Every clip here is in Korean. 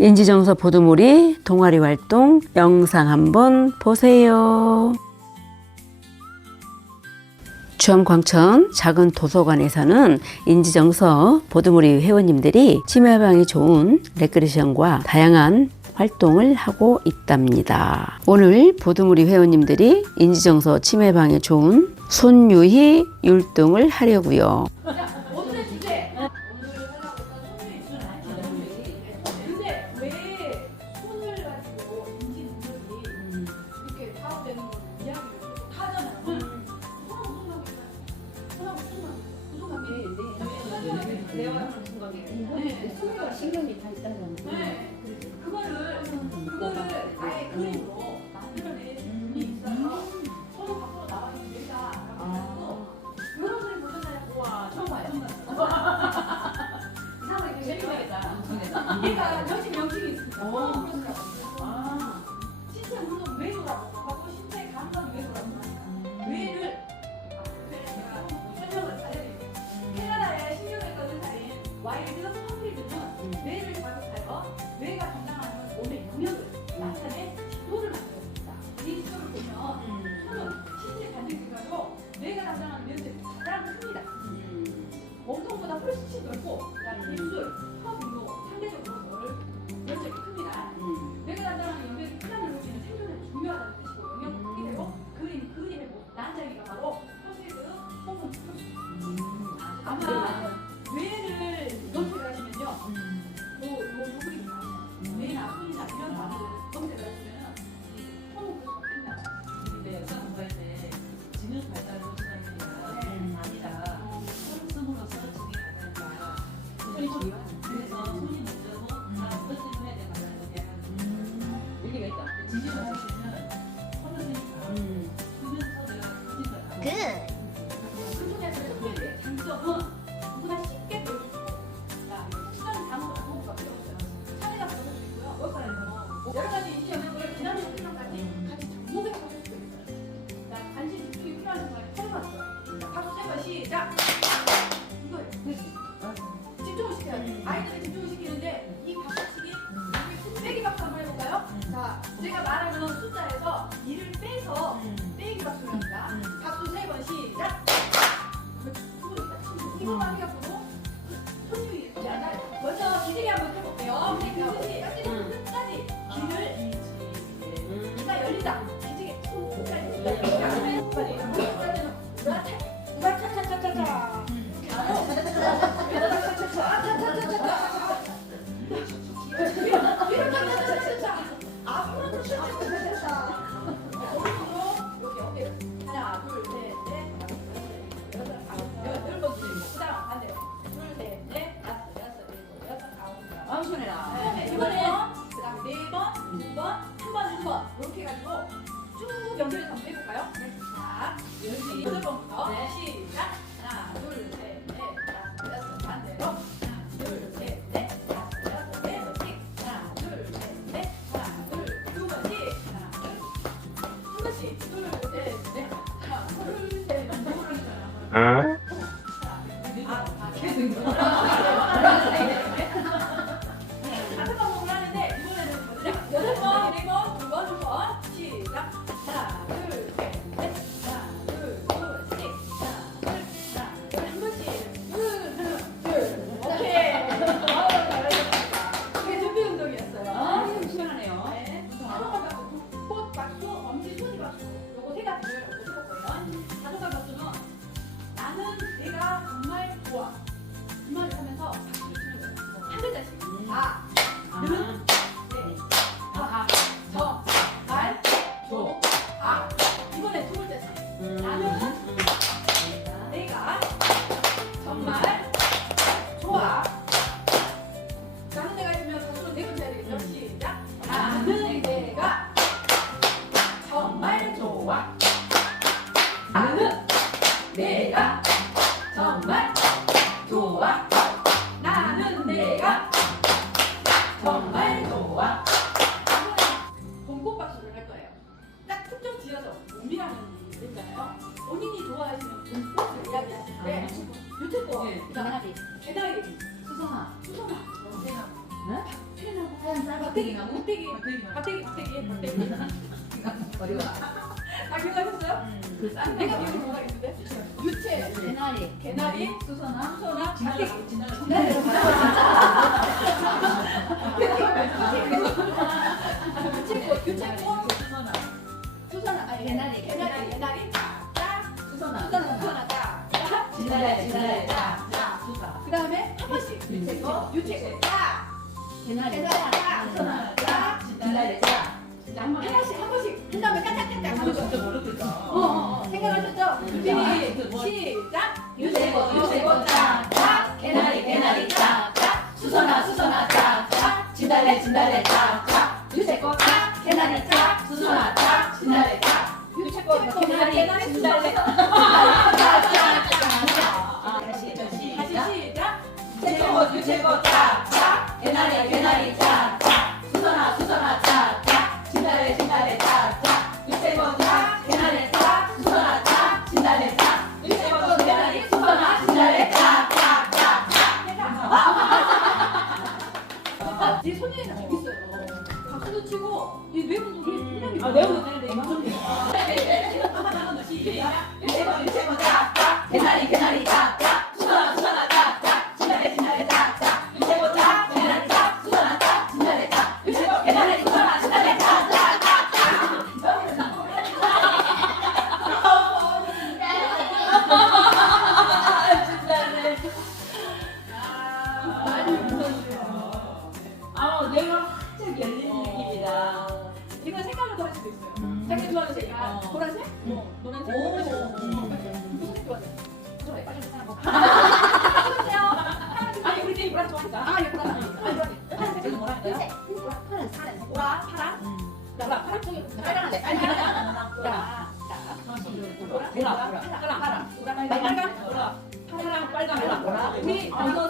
인지정서 보드몰이 동아리 활동 영상 한번 보세요. 주암광천 작은 도서관에서는 인지정서 보도몰이 회원님들이 치매 예방에 좋은 레크레이션과 다양한 활동을 하고 있답니다. 오늘 보드무리 회원님들이 인지정서 치매방에 좋은 손유희 율동을 하려고요. here. mm. Ya, 个 고민하는 일인가요? 본인이 좋아하시는 분꽃을 이야기하시는데 유튜브 네. 이상하지. 네, 개다리, 수성아. 수선화, 언제나 응? 하얀 쌀 박대기, 나무? 박대기, 박대기, 박대기, 박대기. 어려워. 아 기억하셨어요? 내가 기억을 못하겠는데. 유채, 개나리, 개나리, 수선화, 수선화, 박대기. 지나가. 그 다음에 한 번씩 유채꽃, 유채꽃, 딱, 개나리. 딱, 수선화, 딱. 지나래. 자. 한 번씩, 한 번씩. 그 다음에 까짝까짝 하는 거. 모르겠다. 어, 어, 어. 생각하셨죠? 준비, 시작! 유채꽃. 유채꽃. 자. 자. 개나리. 개나리. 자. 자. 수선화. 수선화. 자. 자. 진달래. 진달래. 자. 자. 유채꽃. 자. 개나리. 자. 수선화. 자. 진달래. 자. 유채꽃, 개나리, 진달래. 수선 유채꽃. 유채꽃. 자. 자. 개나리. 수선화. 수선화. 자. 자. 진달래. 진달래. 자. 자. 유채꽃. 자. 개나리. 자. 수선화. 자. 진달래. 자. 유채꽃. 개나리. 수선화. 진달래. 손이 다 재밌어요. 박수도 치고, 이 외우는 게 분명히 아, 외우는 되는데 아, 내가 확 열리는 느낌이다. 이건 색깔로도 할 수도 있어요. 자기 좋아하는 색. 아, 어. 보라색? 뭐, 노란색? 오. 노란색? 무슨 색 좋아하세요? 그래, 빨리 사람 거. 해주세요. 아니, 우리 집이 보라색 좋아하니까. 아, 예, 보라색. 파란색. 여기 뭐라 할까요? 파란색. 파란색. 보라, 파랑. 그다음에 파랑 쪽에 빨간색. 빨간. 보라. 자, 보라, 보라, 보라, 보라. 보라, 빨간. 보라. 파랑, 빨간, 보라, 보라. 보라. 우리 어, 이거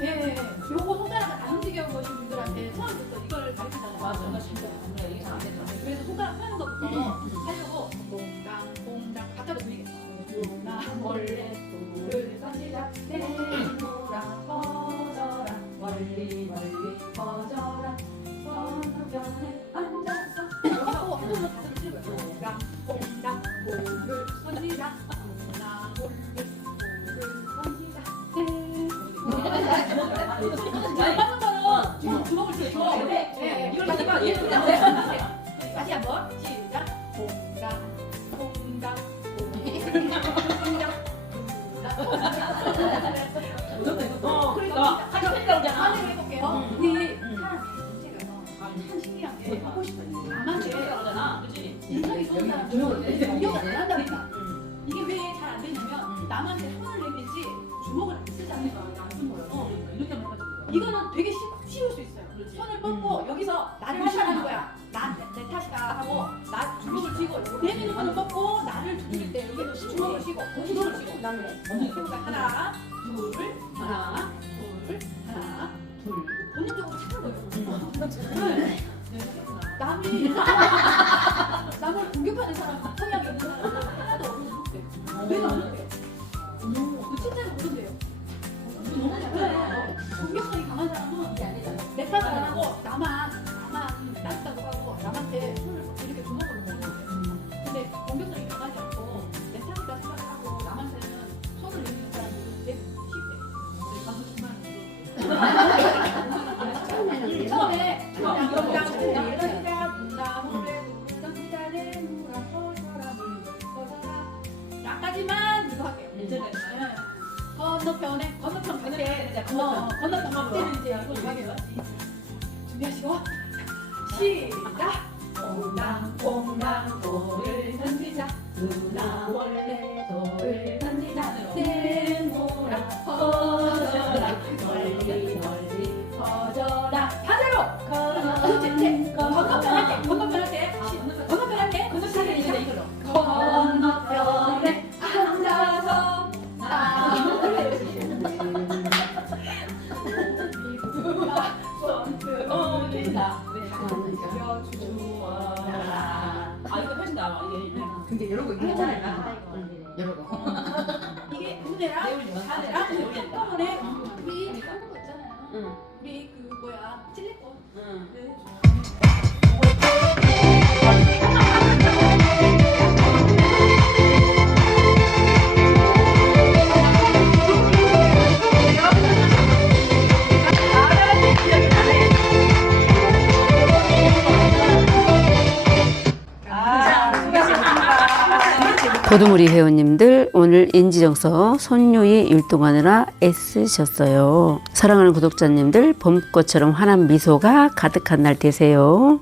예, 요거 손가락을 안 움직여 보신 분들한테 처음부터 이걸 가르치잖아요. 맞아. 진짜 정말 이게 잘안 되잖아. 그래서 손가락 펴는 것부터 하려고 퐁당, 퐁당 갖다도 돌리겠어. 누나 몰래 돌을 던 네. 다시 한번 시작. 퐁당, 퐁당, 퐁당, 어, 그러니까. 한번 그냥. 해볼게요. 참 신기한 게 하고 하잖아. 인상이 안 한다니까. 이게 왜 잘 안 되냐면 남한테 손을 내밀지 주먹을 안 쓰잖아요. 안쓴 거예요. 어. 이렇게. 이거는 되게 쉬, 내미는 손을 뻗고 나를 두드릴 때 여기서 주먹을 쥐고 주먹을 쥐고. 그러니까? 하나 둘 하나 둘 하나 둘. 본능적으로 찾는 거예요. 네. 남이 남을 공격하는 사람 같아 건너편에 건너편 게 이제 건너편 건너편. 건너편 막대는 이제 이거 가게요. 준비하시고 시작. 퐁당 퐁당 돌을 던지자 누나 원래 돌 이게 이런 거 이거 했잖아요. 여러 거. 이게 건 다리랑 보드무리 회원님들 오늘 인지정서 손유이 율동하느라 애쓰셨어요. 사랑하는 구독자님들 봄꽃처럼 환한 미소가 가득한 날 되세요.